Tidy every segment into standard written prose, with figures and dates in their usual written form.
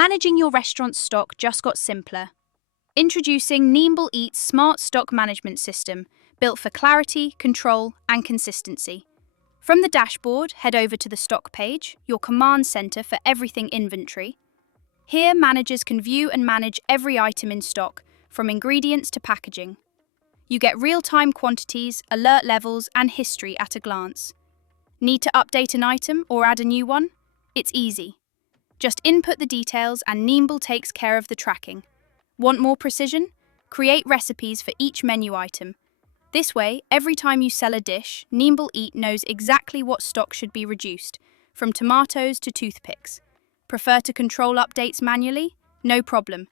Managing your restaurant's stock just got simpler. Introducing Neemble Eat's smart stock management system, built for clarity, control, and consistency. From the dashboard, head over to the stock page, your command center for everything inventory. Here, managers can view and manage every item in stock, from ingredients to packaging. You get real-time quantities, alert levels, and history at a glance. Need to update an item or add a new one? It's easy. Just input the details and Neemble takes care of the tracking. Want more precision? Create recipes for each menu item. This way, every time you sell a dish, Neemble Eat knows exactly what stock should be reduced, from tomatoes to toothpicks. Prefer to control updates manually? No problem.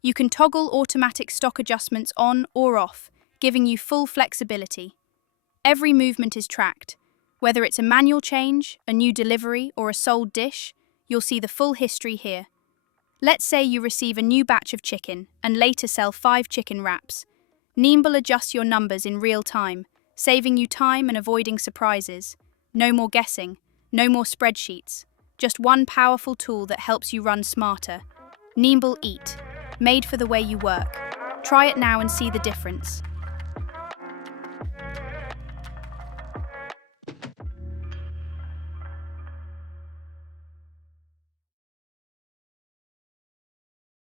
You can toggle automatic stock adjustments on or off, giving you full flexibility. Every movement is tracked. Whether it's a manual change, a new delivery, or a sold dish, you'll see the full history here. Let's say you receive a new batch of chicken and later sell 5 chicken wraps. Neemble adjusts your numbers in real time, saving you time and avoiding surprises. No more guessing, no more spreadsheets. Just one powerful tool that helps you run smarter. Neemble Eat, made for the way you work. Try it now and see the difference.